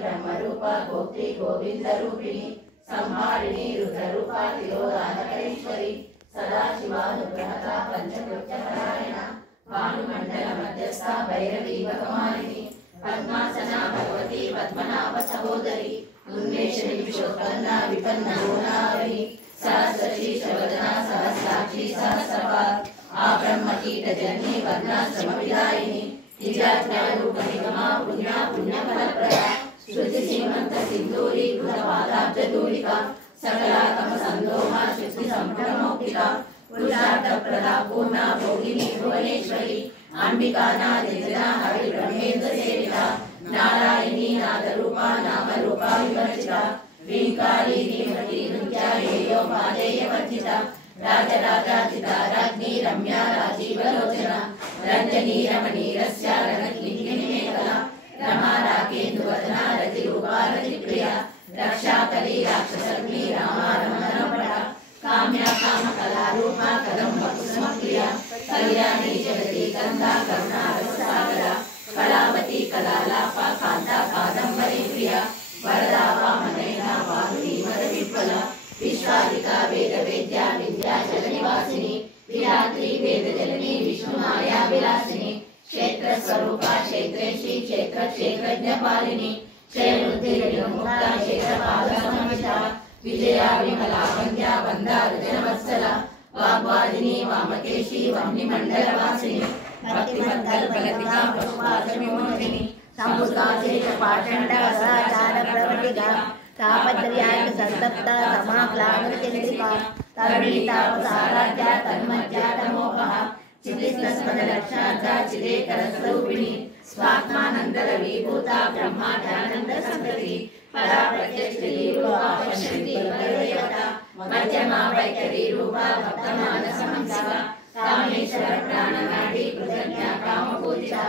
ब्रह्मरूपा गोप्त्री गोविंदरूपिणी संहारिणी रुद्ररूपा तिरोधानकरेश्वरी सदाशिवानुग्रहता पंचकृत्यपरायणा भानुमंडल मध्यस्था भैरवी भगवानिनी पद्मासना भगवती पद्मनाभ सहोदरी उन्मेषणी विश्वोत्पन्ना विपन्ना गोदावरी सहस्रशीर्षवदना सहस्राक्षी सहस्रपाद आब्रह्मकीटजननी वर्णाश्रमविदायिनी निजाज्ञारूपनिगमा पुण्या पुण्यफलप्रदा श्रुति सीमंत सिंधूरी कृतपादाब्जधूलिका सकलागम संदोहा शुद्धि संभ्रमौक्तिका पुरुषार्थप्रदा पूर्णा भोगिनी भुवनेश्वरी अंबिकानादिजना हरि ब्रह्मेन्द्र सेविता नारायणी नादरूपा नामरूपा विवर्जिता ह्रींकारी ह्रीमती नृत्या हेयो पादेयवर्जिता राजराजाजिता राज्ञी रम्या राजीवलोचना रंजनी रमणीरस्या रणकिङ्किणीमेखला रमा राकेन्दुवदना रतिरूपा रतिप्रिया रक्षाकरी राक्षसग्नी रामा रमणरमणा काम्या कामकलारूपा कदम्बकुसुमप्रिया कल्याणी जगती गंगा करुणा रससागरा कलावती कलालापा कांता कादम्बरी प्रिया वरदा वामनयना वारुणी वरविप्पला विश्वादिका वेद वेद्या विद्याचल निवासिनी विरात्री वेद जननी विष्णु माया विलासिनी क्षेत्र स्वरूपा क्षेत्रेशी क्षेत्र क्षेत्रज्ञ पालिनी क्षेत्रवृद्धि मुक्ता क्षेत्रपाल समन्विता विजया विमला वन्द्या वन्दार जनवत्सला वाग्वादिनी वामकेशी वह्निमण्डल वासिनी भक्तिमंगल बलदिका पशुपाश विमोचिनी संभुता शेष पाषण्ड सदाचार प्रवर्तिका तापत्रयाय संतप्ता समाक्लामचंद्रिका तरणीतापसाराध्या तन्मज्जा तमोहः चिदिस्मदलक्षाचा चिदेकरस्वरूपिणी स्वात्मानंदर विभूता ब्रह्माचानंद संगति परा प्रत्यक्षी रूपा पश्यन्ति परदेवता मध्यमा वैखरी रूपा भक्तमानसहंसिका कामेश्वर प्राणनाडी कृतज्ञा कामपूजिता